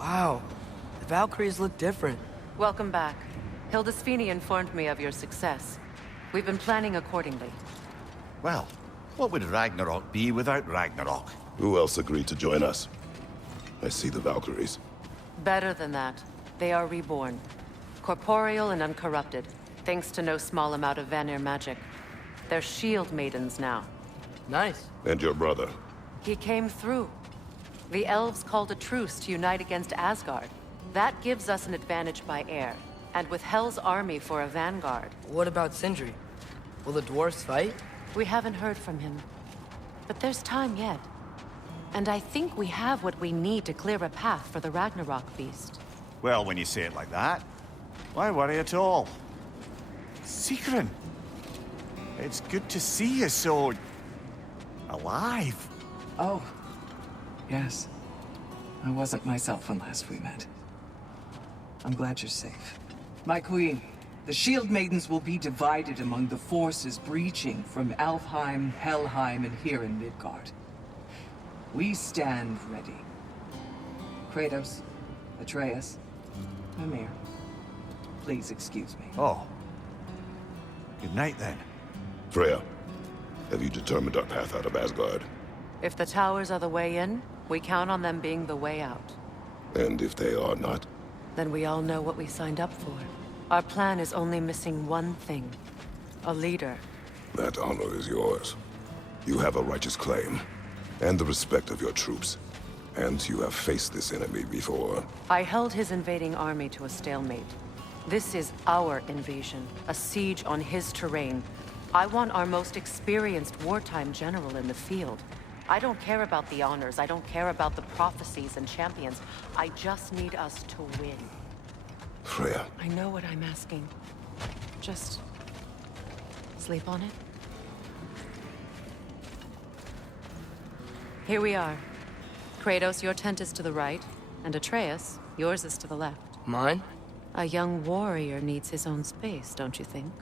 Wow, the Valkyries look different. Welcome back. Hildesfini informed me of your success. We've been planning accordingly. Well, what would Ragnarok be without Ragnarok? Who else agreed to join us? I see the Valkyries. Better than that. They are reborn. Corporeal and uncorrupted, thanks to no small amount of Vanir magic. They're shield maidens now. Nice. And your brother? He came through. The elves called a truce to unite against Asgard. That gives us an advantage by air, and with Hell's army for a vanguard. What about Sindri? Will the dwarves fight? We haven't heard from him. But there's time yet. And I think we have what we need to clear a path for the Ragnarok beast. Well, when you say it like that, why worry at all? Sigrun! It's good to see you so... alive. Oh, yes. I wasn't myself when last we met. I'm glad you're safe. My queen, the Shield Maidens will be divided among the forces breaching from Alfheim, Helheim, and here in Midgard. We stand ready. Kratos, Atreus, Mimir, please excuse me. Oh. Good night, then. Freya, have you determined our path out of Asgard? If the towers are the way in, we count on them being the way out. And if they are not? Then we all know what we signed up for. Our plan is only missing one thing. A leader. That honor is yours. You have a righteous claim, and the respect of your troops. And you have faced this enemy before. I held his invading army to a stalemate. This is our invasion, a siege on his terrain. I want our most experienced wartime general in the field. I don't care about the honors, I don't care about the prophecies and champions. I just need us to win. Freya. I know what I'm asking. Just... sleep on it? Here we are. Kratos, your tent is to the right, and Atreus, yours is to the left. Mine? A young warrior needs his own space, don't you think?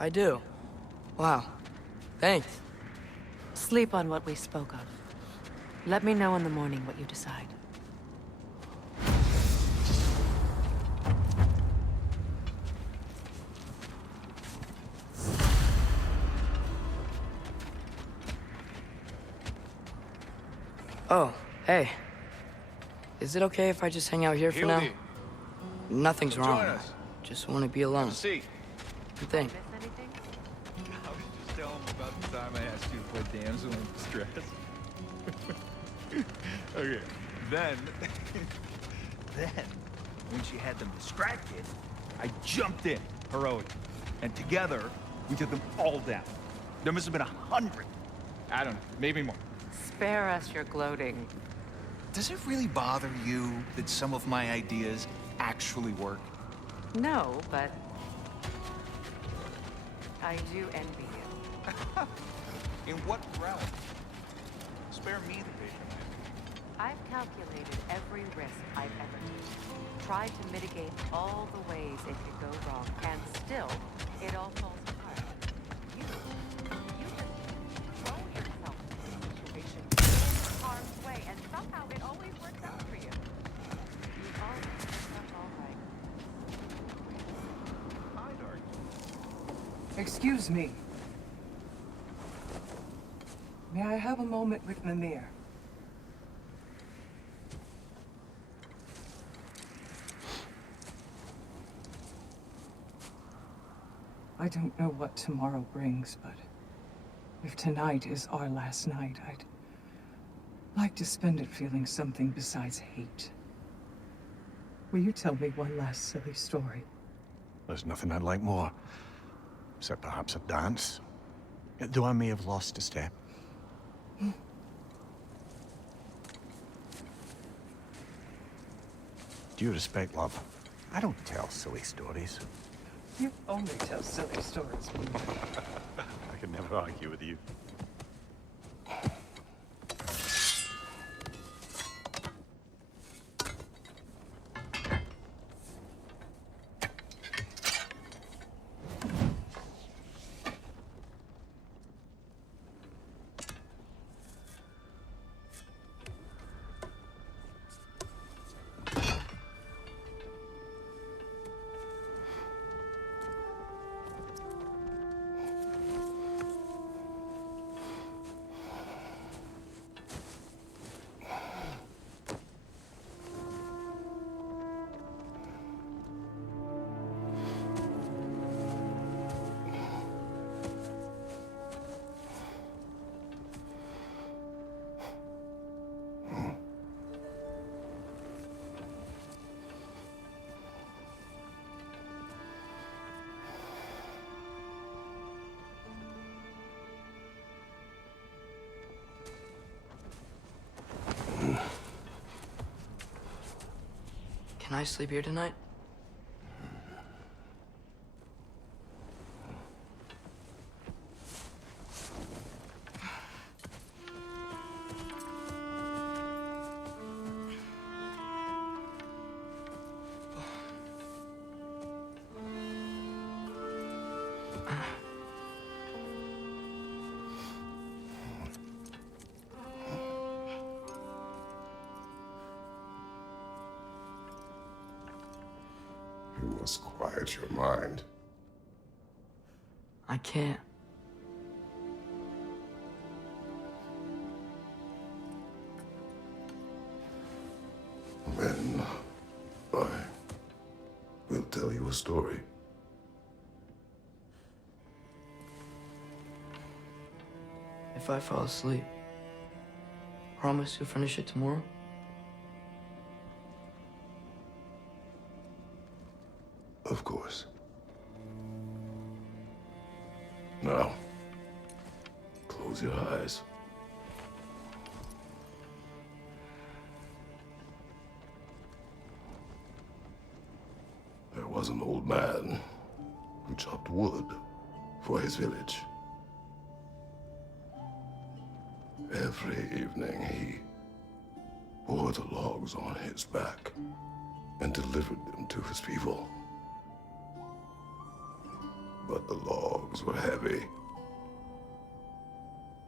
I do. Wow. Thanks. Sleep on what we spoke of. Let me know in the morning what you decide. Oh, hey. Is it okay if I just hang out here for now? Nothing's wrong. I just want to be alone. See. Good thing. Miss anything? I was just telling him about the time I asked you to play damsel in distress. Okay, then, when she had them distracted, I jumped in, heroic, and together, we took them all down. There must have been 100. I don't know, maybe more. Spare us your gloating. Does it really bother you that some of my ideas actually work? No, but... I do envy you. In what realm? Spare me the vision. I've calculated every risk I've ever taken. Tried to mitigate all the ways it could go wrong, and still, it all falls apart. You just throw yourself into a situation in harm's way, and somehow it always works out for you. You've always worked out all right. I'd argue. Excuse me. May I have a moment with Mimir? I don't know what tomorrow brings, but if tonight is our last night, I'd like to spend it feeling something besides hate. Will you tell me one last silly story? There's nothing I'd like more. Except perhaps a dance. Though I may have lost a step. Due respect, love. I don't tell silly stories. You only tell silly stories. I can never argue with you. Can I sleep here tonight? You must quiet your mind. I can't. Then I will tell you a story. If I fall asleep, promise you'll finish it tomorrow? Of course. Now, close your eyes. There was an old man who chopped wood for his village. Every evening he bore the logs on his back and delivered them to his people. But the logs were heavy,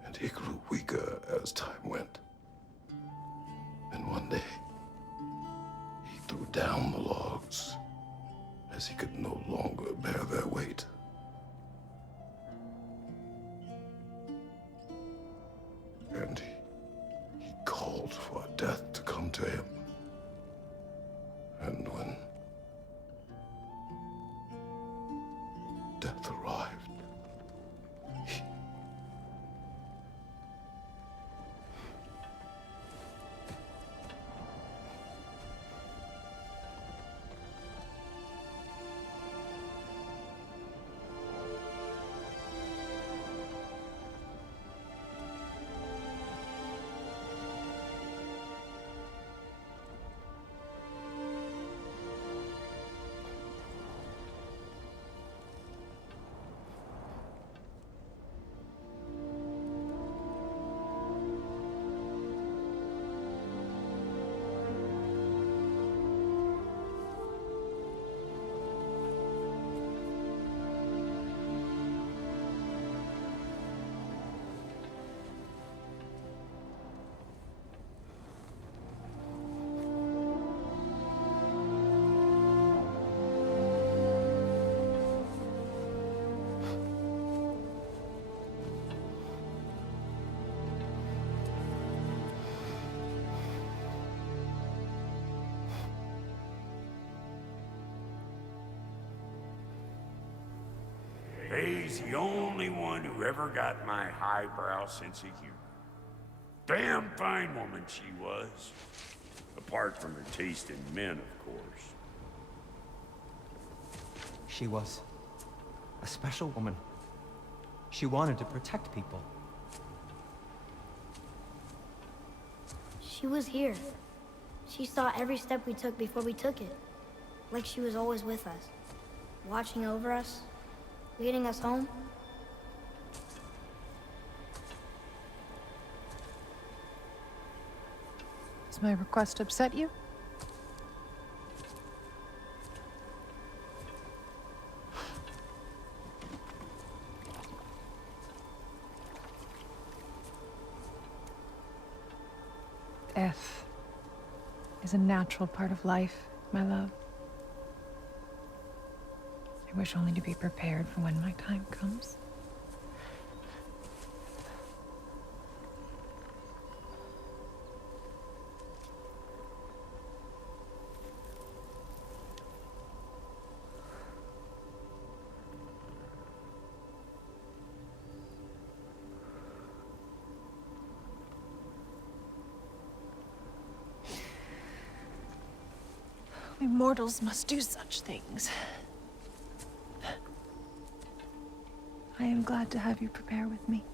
and he grew weaker as time went. And one day, he threw down the logs as he could no longer bear their weight. And he called for death to come to him. And when death arrived, He's the only one who ever got my highbrow sense of humor. Damn fine woman she was. Apart from her taste in men, of course. She was a special woman. She wanted to protect people. She was here. She saw every step we took before we took it. Like she was always with us. Watching over us. Leading us home. Does my request upset you? Death is a natural part of life, my love. I wish only to be prepared for when my time comes. We mortals must do such things. I am glad to have you prepare with me.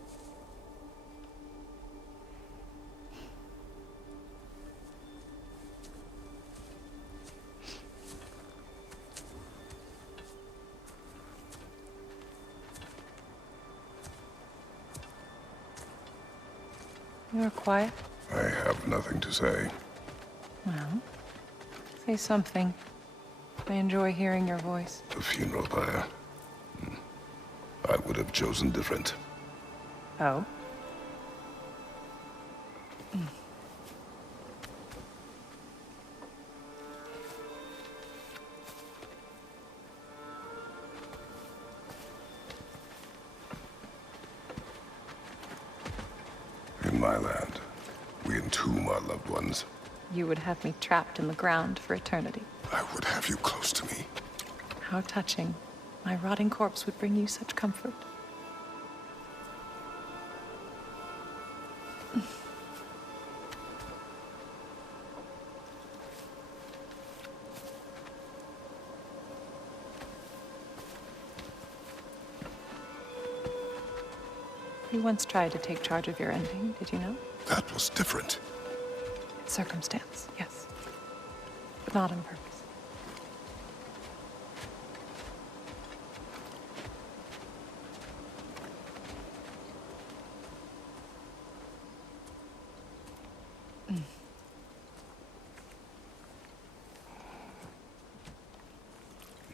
You're quiet. I have nothing to say. Well, say something. I enjoy hearing your voice. The funeral pyre. I would have chosen different. Oh? In my land, we entomb our loved ones. You would have me trapped in the ground for eternity. I would have you close to me. How touching. My rotting corpse would bring you such comfort. You once tried to take charge of your ending, did you know? That was different. Circumstance, yes. But not on purpose.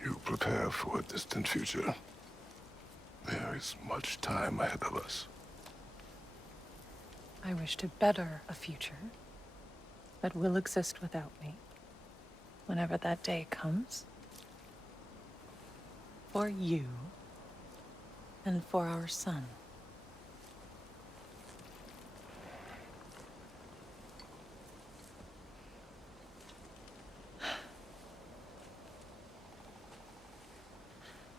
You prepare for a distant future. There is much time ahead of us. I wish to better a future that will exist without me, whenever that day comes. For you, and for our son.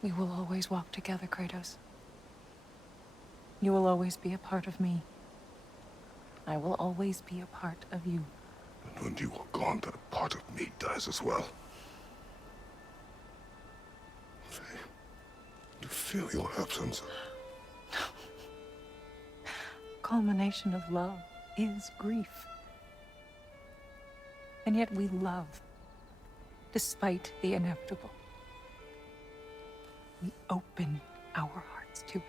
We will always walk together, Kratos. You will always be a part of me. I will always be a part of you. And when you are gone, that part of me dies as well. I feel your absence. Culmination of love is grief. And yet we love, despite the inevitable. We open our hearts to it.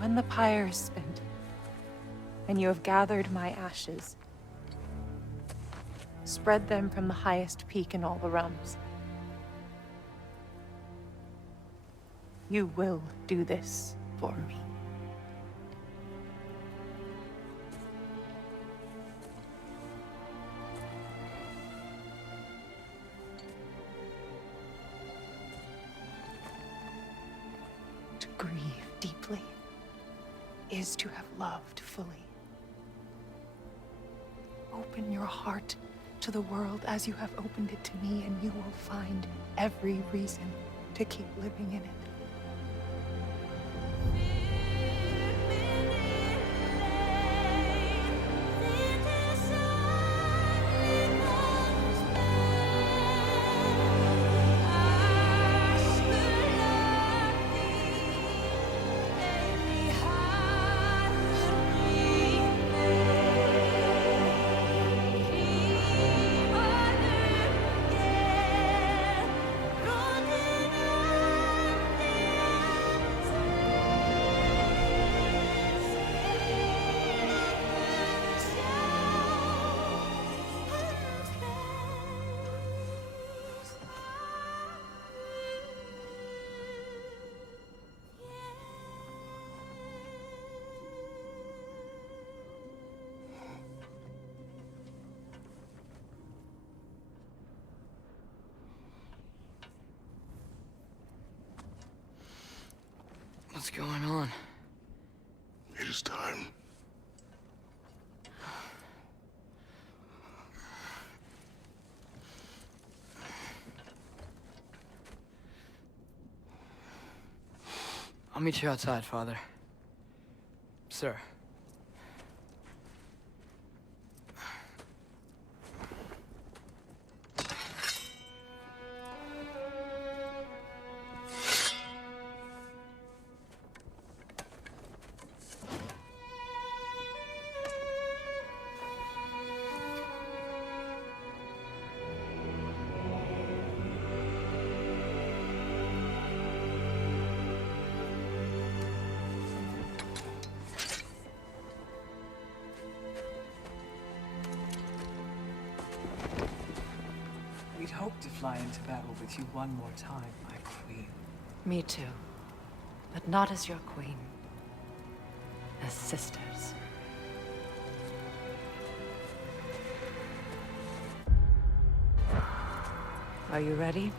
When the pyre is spent, and you have gathered my ashes, spread them from the highest peak in all the realms. You will do this for me. To grieve deeply is to have loved fully. Open your heart to the world as you have opened it to me, and you will find every reason to keep living in it. What's going on? It is time. I'll meet you outside, Father. Sir. fly into battle with you one more time, my queen. Me too. But not as your queen. As sisters. Are you ready?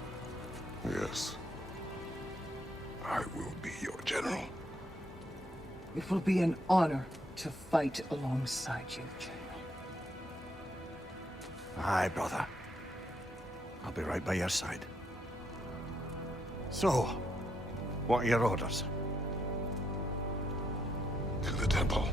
Yes. I will be your general. It will be an honor to fight alongside you, General. Aye, brother. I'll be right by your side. So, what are your orders? To the temple.